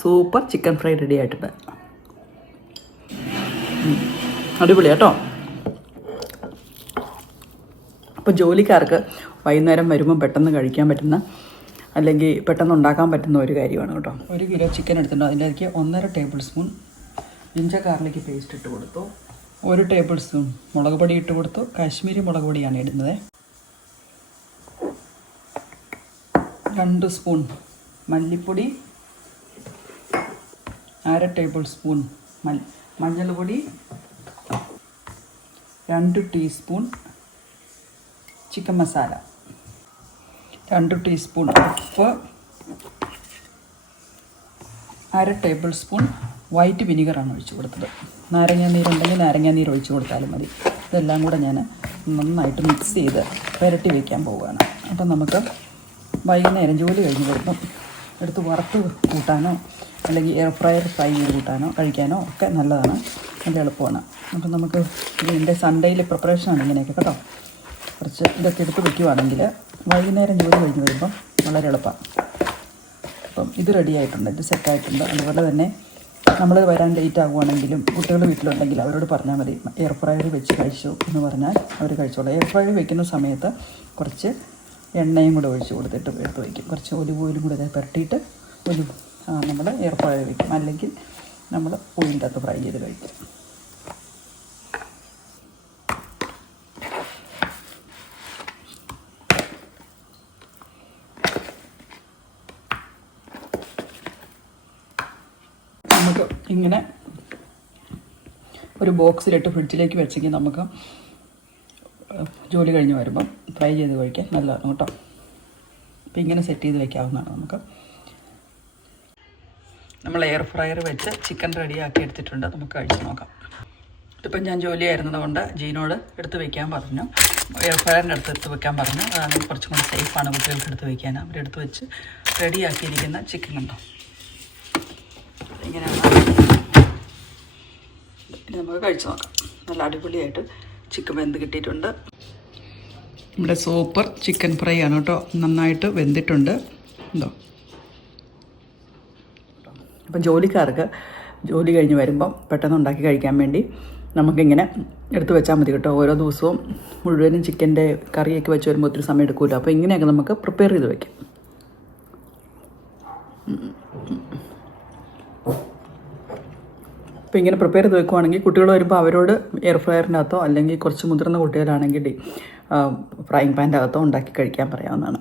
Super chicken fry ready ആയിട്ടുണ്ട്. അടിപൊളി കേട്ടോ അപ്പോൾ ജോലിക്കാർക്ക് വൈകുന്നേരം വരുമ്പോൾ പെട്ടെന്ന് കഴിക്കാൻ പറ്റുന്ന അല്ലെങ്കിൽ പെട്ടെന്ന് ഉണ്ടാക്കാൻ പറ്റുന്ന ഒരു കാര്യമാണ് കേട്ടോ. ഒരു കിലോ ചിക്കൻ എടുത്തിട്ടുണ്ട്. അതിലേക്ക് ഒന്നര ടേബിൾ സ്പൂൺ ഇഞ്ച കാർലിക്ക് പേസ്റ്റ് ഇട്ട് കൊടുത്തു. ഒരു ടേബിൾ സ്പൂൺ മുളക് പൊടി ഇട്ട് കൊടുത്തു. കാശ്മീരി മുളക് പൊടിയാണ് ഇടുന്നത്. രണ്ട് സ്പൂൺ മല്ലിപ്പൊടി അര ടേബിൾ സ്പൂൺ മൽ മഞ്ഞൾപ്പൊടി രണ്ട് ടീസ്പൂൺ ചിക്കൻ മസാല രണ്ട് ടീസ്പൂൺ ഉപ്പ് അര ടേബിൾ സ്പൂൺ വൈറ്റ് വിനിഗറാണ് ഒഴിച്ചു കൊടുത്തത്. നാരങ്ങാ നീരുണ്ടെങ്കിൽ നാരങ്ങാ നീര് ഒഴിച്ചു കൊടുത്താലും മതി. ഇതെല്ലാം കൂടെ ഞാൻ നന്നായിട്ട് മിക്സ് ചെയ്ത് പുരട്ടി വയ്ക്കാൻ പോവുകയാണ്. അപ്പം നമുക്ക് വൈകുന്നേരം ജോലി കഴിഞ്ഞ് വരുമ്പം എടുത്ത് വറുത്ത് കൂട്ടാനോ അല്ലെങ്കിൽ എയർ ഫ്രയർ ഫ്രൈ ചെയ്ത് കൂട്ടാനോ കഴിക്കാനോ ഒക്കെ നല്ലതാണ്. നല്ല എളുപ്പമാണ്. അപ്പം നമുക്ക് ഇതിന്റെ സൺഡേയിലെ പ്രിപ്പറേഷനാണ് ഇങ്ങനെയൊക്കെ കേട്ടോ. കുറച്ച് ഇതൊക്കെ എടുത്ത് വയ്ക്കുവാണെങ്കിൽ വൈകുന്നേരം ജോലി കഴിഞ്ഞ് വരുമ്പം വളരെ എളുപ്പമാണ്. അപ്പം ഇത് റെഡി ആയിട്ടുണ്ട് ഇത് സെറ്റായിട്ടുണ്ട് അതുപോലെ തന്നെ നമ്മൾ വരാൻ ലേറ്റ് ആകുവാണെങ്കിലും കുട്ടികൾ വീട്ടിലുണ്ടെങ്കിൽ അവരോട് പറഞ്ഞാൽ മതി എയർ ഫ്രയർ വെച്ച് കഴിച്ചു എന്ന് പറഞ്ഞാൽ അവർ കഴിച്ചോളൂ. എയർ ഫ്രയർ വെക്കുന്ന സമയത്ത് കുറച്ച് എണ്ണയും കൂടെ ഒഴിച്ച് കൊടുത്തിട്ട് എടുത്ത് വയ്ക്കും. കുറച്ച് ഒലിവ് ഓയിലും കൂടെ പുരട്ടിയിട്ട് ഒലിവ് നമ്മൾ എയർ ഫ്രൈ വയ്ക്കും. അല്ലെങ്കിൽ നമ്മൾ ഓയിലിന്റെ അകത്ത് ഫ്രൈ ചെയ്ത് കഴിക്കും. നമുക്ക് ഇങ്ങനെ ഒരു ബോക്സിലിട്ട് ഫ്രിഡ്ജിലേക്ക് വെച്ചെങ്കിൽ നമുക്ക് ജോലി കഴിഞ്ഞ് വരുമ്പം ഫ്രൈ ചെയ്ത് കഴിക്കാൻ നല്ലതാണ് കേട്ടോ. അപ്പം ഇങ്ങനെ സെറ്റ് ചെയ്ത് വെക്കാവുന്നതാണ് നമുക്ക്. നമ്മൾ എയർ ഫ്രയർ വെച്ച് ചിക്കൻ റെഡിയാക്കി എടുത്തിട്ടുണ്ട്. നമുക്ക് കഴിച്ച് നോക്കാം. ഇതിപ്പം ഞാൻ ജോലി ആയിരുന്നതുകൊണ്ട് ജീനോട് എടുത്ത് വെക്കാൻ പറഞ്ഞു. എയർ ഫ്രയറിന്റെ അടുത്ത് എടുത്ത് വെക്കാൻ പറഞ്ഞു. അതാണെങ്കിൽ കുറച്ചും കൂടി സേഫാണ് കുട്ടികൾക്ക് എടുത്ത് വെക്കാൻ. അവരെടുത്ത് വെച്ച് റെഡിയാക്കിയിരിക്കുന്ന ചിക്കൻ ഉണ്ടോ? ഇങ്ങനെയാണ്. നമുക്ക് കഴിച്ചു നോക്കാം. നല്ല അടിപൊളിയായിട്ട് ചിക്കൻ വെന്ത് കിട്ടിയിട്ടുണ്ട്. നമ്മുടെ സൂപ്പർ ചിക്കൻ ഫ്രൈ ആണ് കേട്ടോ. നന്നായിട്ട് വെന്തിട്ടുണ്ട്. എന്തോ അപ്പം ജോലിക്കാർക്ക് ജോലി കഴിഞ്ഞ് വരുമ്പം പെട്ടെന്ന് ഉണ്ടാക്കി കഴിക്കാൻ വേണ്ടി നമുക്കിങ്ങനെ എടുത്തു വെച്ചാൽ മതി കേട്ടോ. ഓരോ ദിവസവും മുഴുവനും ചിക്കന്റെ കറിയൊക്കെ വെച്ച് വരുമ്പോൾ ഒത്തിരി സമയം എടുക്കുമല്ലോ അപ്പോൾ ഇങ്ങനെയൊക്കെ നമുക്ക് പ്രിപ്പയർ ചെയ്ത് വയ്ക്കാം അപ്പോൾ ഇങ്ങനെ പ്രിപ്പയർ ചെയ്ത് വെക്കുവാണെങ്കിൽ കുട്ടികൾ വരുമ്പോൾ അവരോട് എയർ ഫ്രയറിനകത്തോ അല്ലെങ്കിൽ കുറച്ച് മുതിർന്ന കുട്ടികളാണെങ്കിൽ ഫ്രൈങ് പാന്റെ അകത്തോ ഉണ്ടാക്കി കഴിക്കാൻ പറയാവുന്നതാണ്.